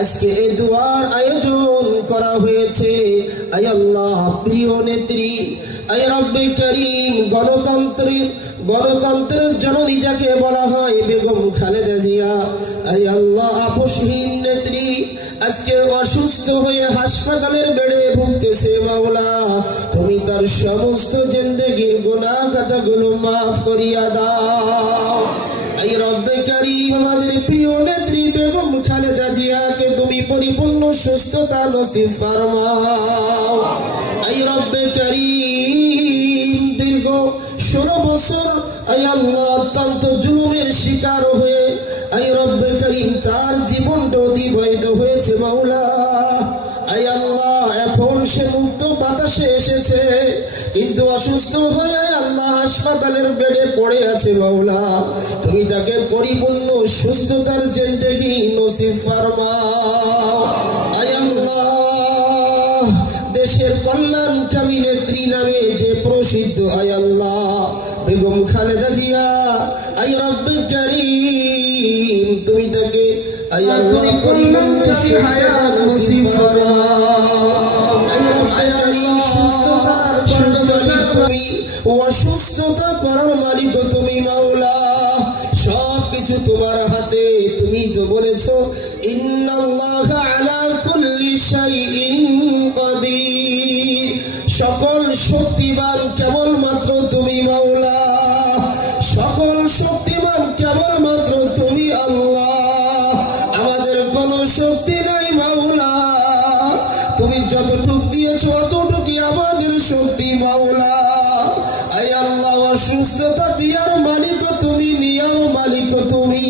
আজকে এই দুয়ার আয়োজন করা হয়েছে। আয় আল্লাহ, প্রিয় নেত্রী, আয় রব্বে করিম, গণতন্ত্রের জননী যাকে বলা হয় বেগম খালেদা জিয়া, আয় আল্লাহ, আপোষহীন নেত্রী আজকে অসুস্থ হয়ে হাসপাতালের বেডে ভুগতেছে। মাওলা, তুমি তার সমস্ত জিন্দেগির গুনাহ খাতাগুলো মাফ করিয়া দাও। আয় রব্বে করিম, আমাদের প্রিয় নেত্রী বেগম খালেদা জিয়াকে তুমি পরিপূর্ণ সুস্থতা নসিব ফরমাও। আয় রব্বে করিম, দীর্ঘ 16 বছর আয় আল্লাহ অত্যন্ত জুলুমের শিকার হয়ে আয় রব্বে করিম তার জীবনটা অতিবাহিত হয়েছে। মাওলা, আয় আল্লাহ, এখন সে মুক্ত বাতাসে এসেছে, কিন্তু অসুস্থ হয়ে আল্লাহ হাসপাতালের বেডে পড়ে আছে। মাওলা, তুমি তাকে পরিপূর্ণ সুস্থতার জিন্দেগি নসিব ফরমাও। আয় আল্লাহ, দেশের কল্যাণকামী নেত্রী নামে যে প্রসিদ্ধ আয় আল্লাহ বেগম খালেদা জিয়া, আয় রব্বে করিম, তুমি তাকে আয় আল্লাহ কল্যাণকামী হায়াত নসিব ফরমাও। আয় আল্লাহ, সুস্থতা তুমি, অসুস্থতা করার মালিক তুমি। মাওলা, সবকিছু তোমার হাতে। তুমি তো বলেছো ইন্নাল্লাহা আলা কুল্লি শাইইন কাদির, সকল শক্তিমান কেবলমাত্র তুমি। মাওলা, সকল শক্তিমান কেবলমাত্র তুমি। আল্লাহ, আমাদের কোনো শক্তি নাই। মাওলা, তুমি যতটুক দিয়েছো অতটুকুই আমাদের শক্তি। মাওলা, আয় আল্লাহ, অসুস্থতা দিয়ার মালিক তুমি, নিয়ার মালিক তুমি।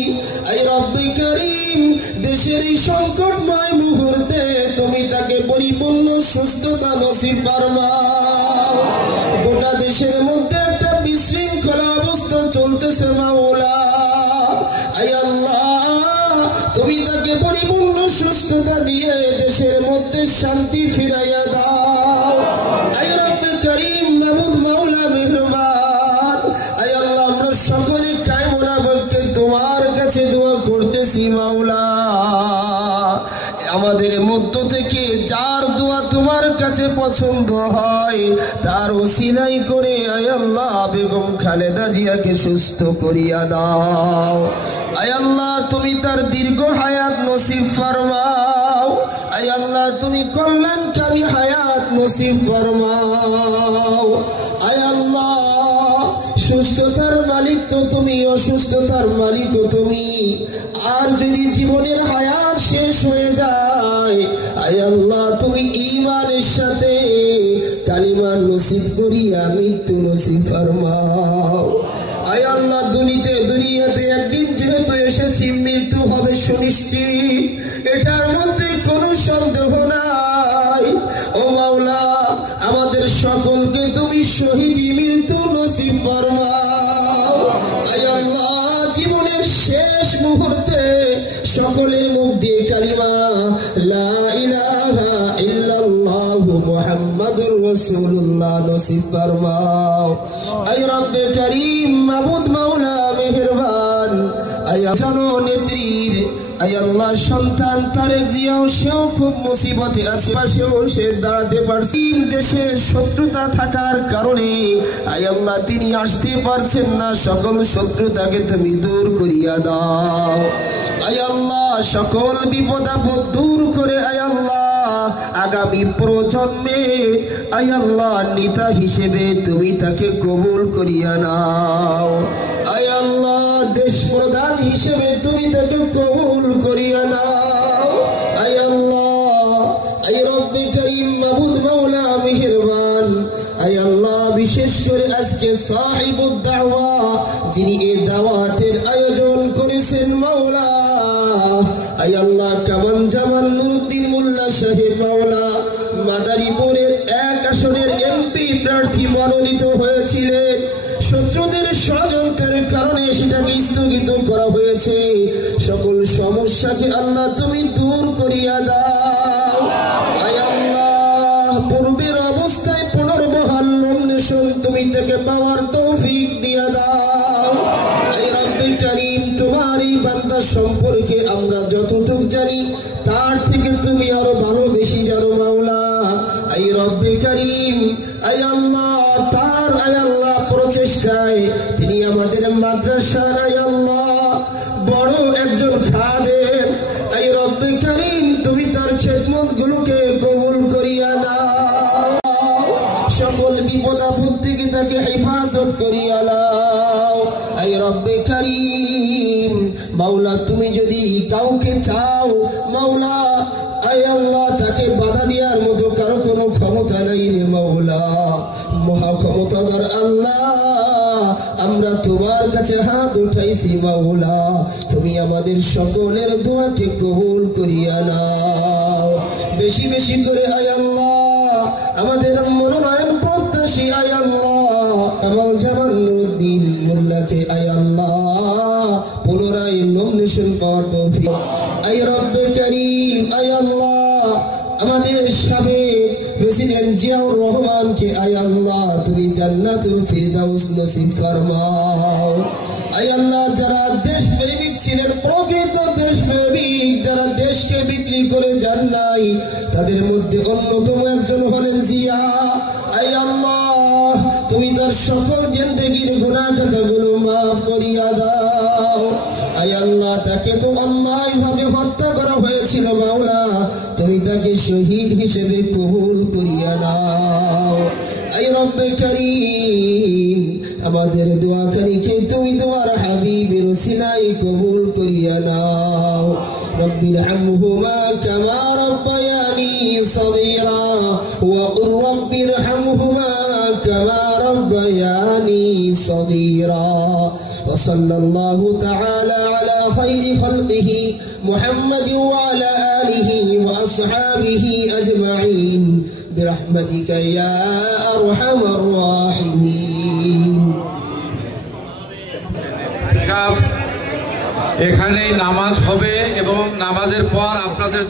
আয় রব্বে করিম, দেশের এই সংকটময় মুহূর্তে তুমি তাকে পরিপূর্ণ সুস্থতা নসিব ফরমাও। গোটা দেশের মধ্যে একটা বিশৃঙ্খলা অবস্থা চলতেছে। মাওলা, আয় আল্লাহ, তুমি তাকে পরিপূর্ণ সুস্থতা দিয়ে দেশের মধ্যে শান্তি ফিরাইয়া দাও। আয় রব্বে করিম, মাবুদ মাওলা মেহরবান, আয় আল্লাহ, আমরা সকলে কায়মনা বলতে তোমার কাছে দোয়া করতেছি। মাওলা, আমাদের মধ্য থেকে যার দোয়া তোমার কাছে পছন্দ হয় তার ওসিলাই করে আয় আল্লাহ বেগম খালেদা জিয়াকে সুস্থ করিয়া দাও। আয় আল্লাহ, তুমি তার দীর্ঘ হায়াত নসিব ফরমাও। আয় আল্লাহ, তুমি কল্যাণকারী হায়াত নসিব ফরমাও। আয় আল্লাহ, সুস্থতার মালিক তো তুমি, অসুস্থতার মালিক তো তুমি। আর যদি জীবনের হায়াত শেষ হয়ে যায়, আয় আল্লাহ, তুমি ঈমানের সাথে কালিমা নসিব করিয়া মৃত্যু নসিব ফরমাও। আয় আল্লাহ, দুনিয়াতে একদিন যেহেতু এসেছি, মৃত্যু হবে সুনিশ্চিত, এটার মধ্যে কোনো সন্দেহ নাই। ও মাওলা, আমাদের সকলকে তুমি শহীদি মৃত্যু নসিব ফরমাও। আয় আল্লাহ, জীবনের শেষ মুহূর্তে সকলের মুখ দিয়ে কালিমা লা ইলাহা ইল্লাল্লাহু মুহাম্মাদুর রাসূলুল্লাহ নসিব ফরমাও। আয় রব্বে করিম, মাবুদ মাওলা মেহেরবান, আয় জননেত্রীর আয় আল্লাহ সন্তান তারেক জিয়াও, সেও খুব মুসিবতে আছে, পাশেও সে দাঁড়াতে পারছে। দেশের শত্রুতা থাকার কারণে আয় আল্লাহ তিনি আসতে পারছেন না। সকল শত্রুতাকে তুমি দূর করিয়া দাও। আয় আল্লাহ, সকল বিপদ আপদ দূর করে আয় আল্লাহ আগামী প্রজন্মে আয় আল্লাহ নেতা হিসেবে তুমি তাকে কবুল করিয়া নাও। আয় আল্লাহ, দেশ প্রধান হিসেবে তুমি তাকে কবুল করিয়া নাও। আয় আল্লাহ, আয় রব্বে করিম, মাবুদ মাওলা মেহেরবান, আয় আল্লাহ, বিশেষ করে আজকে সাহিবুদ দাওয়া যিনি এই দাওয়াতের আয়োজন করেছেন, মাওলা, আয় আল্লাহ, কামান জামান নুরুদ্দিন মোল্লা সাহেব, মাওলা, মাদারীপুরের 1 আসনের এমপি প্রার্থী মনোনীত হয়েছিলেন। শত্রুদের ষড়যন্ত্রের কারণে সেটাকে স্থগিত করা হয়েছে। সকল সমস্যাকে আল্লাহ তুমি দূর করিয়া দাও। আয় আল্লাহ, পূর্বের অবস্থায় পুনর্বহাল নমিনেশন তুমি তাকে পাওয়ার তৌফিক দিয়া দাও। আয় রব্বে করিম, তোমার এই বান্দা সম্পর্কে আমরা যতটুকু জানি তা কাউকে চাও মাওলা, আয় আল্লাহ তাকে বাধা দেওয়ার মতো কারো কোনো ক্ষমতা নাই রে মাওলা। মহা ক্ষমতাধর আল্লাহ, আমরা তোমার কাছে হাত উঠাইছি মাওলা, তুমি আমাদের সকলের দোয়াকে কবুল করিয়া নাও। বেশি বেশি করে আয় আল্লাহ আমাদের মনোনয়ন প্রত্যাশী আয় আল্লাহ কামাল জামান নুরুদ্দিন মোল্লাকে আয় আল্লাহ পুনরায় নমিনেশন পাওয়ার তৌফিক। আয় রব্বে কারীম, আয় আল্লাহ আমাদের সাবেক প্রেসিডেন্ট জিয়াউর রহমানকে আয় আল্লাহ তুমি জান্নাতুল ফিরদাউস নসিব ফরমাও। আয় আল্লাহ যারা দেশপ্রেমিক ছিলেন, প্রকৃত দেশপ্রেমিক, যারা দেশকে বিক্রি করে যান নাই, তাদের মধ্যে অন্যতম একজন হলেন জিয়া। আয় আল্লাহ তুমি তার সকল জিন্দেগির গুনাহ খাতাগুলো মাফ করিয়া দাও। আয় আল্লাহ তাকে তো অন্যায়ভাবে হত্যা করা হয়েছিল মাওলা, তুমি তাকে শহীদ হিসেবে কবুল করিয়া নাও। আয় রব্বে কারীম আমাদের দোয়াখানিকে তুমি তোমার হাবিবের ওসিলায় কবুল করিয়া নাও। রব্বির হামহুমা কামা রব্বায়ানি সগীরা ওয়া কুর রব্বির হামহুমা কামা রব্বায়ানি সগীরা। وصلى الله تعالى على خير خلقه محمد وعلى آله وأصحابه أجمعين برحمتك يا أرحم الراحمين। এখানে নামাজ হবে এবং নামাজের পর আপনাদের